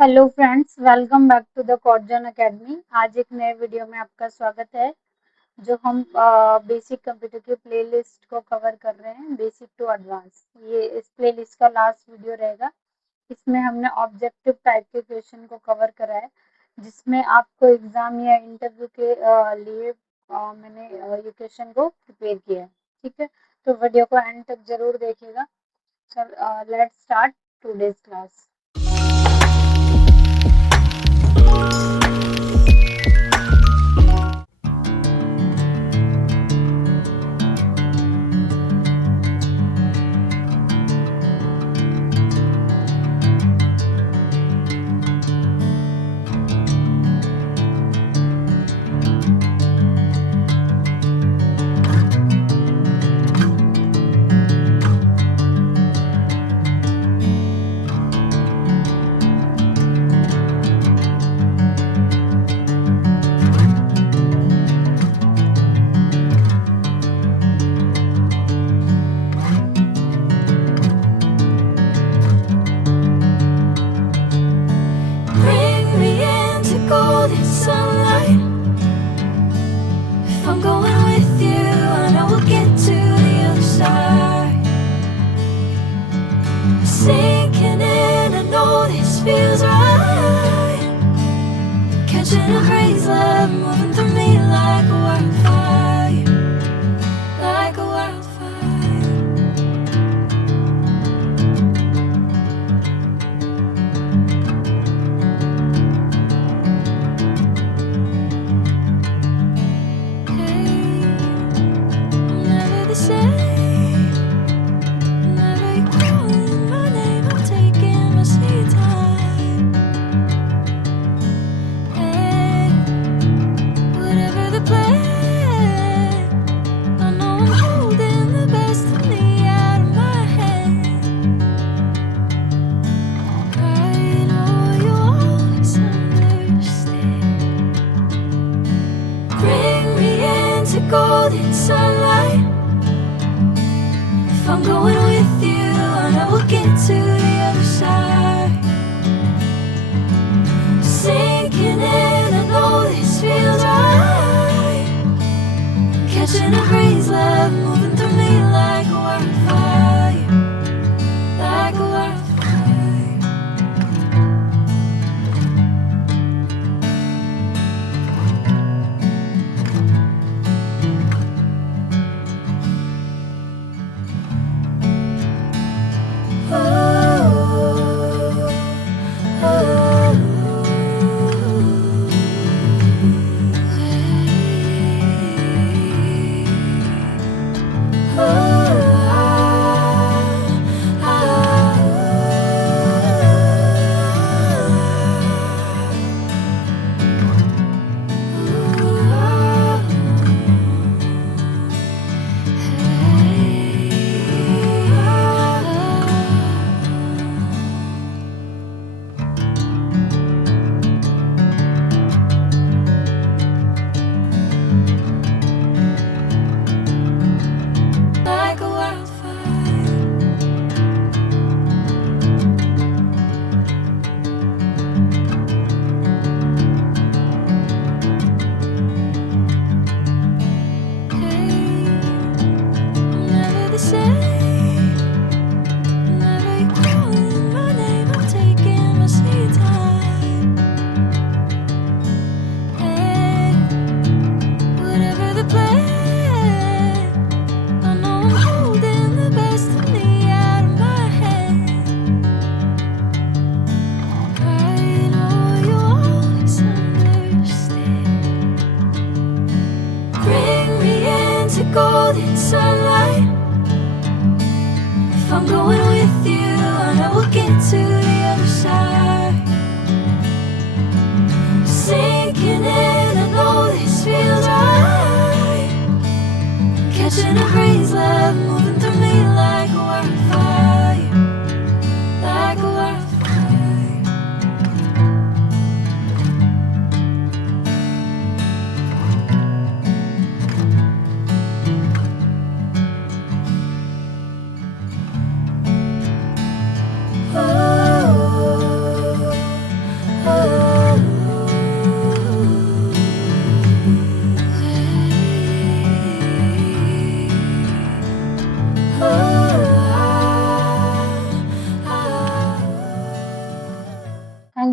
Hello friends, welcome back to the Corjan academy. आज एक नए वीडियो में आपका स्वागत है। जो हम बेसिक कंप्यूटर की प्लेलिस्ट को कवर कर रहे हैं, बेसिक टू एडवांस। ये इस प्लेलिस्ट का लास्ट वीडियो रहेगा। इसमें हमने ऑब्जेक्टिव टाइप के क्वेश्चन को कवर करा है, जिसमें आपको एग्जाम या इंटरव्यू के लिए मैंने ये क्वेश्चन को प्रिपेयर किया है। ठीक है, तो वीडियो को एंड तक जरूर देखिएगा। Let's start today's class. golden sunlight. If I'm going with you, I know we'll get to the other side. Sinking in, I know this feels right. Catching a breeze, love moving through me like a wildfire, like a wildfire.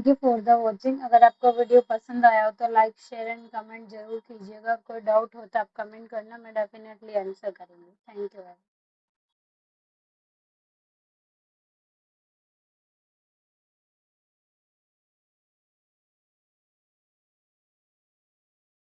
Thank you for the watching. अगर आपको video पसंद आया हो तो like share and comment जरूर कीजिएगा। कोई doubt हो तो आप कमेंट करना, मैं डेफिनेटली आंसर करूँगी। Thank you.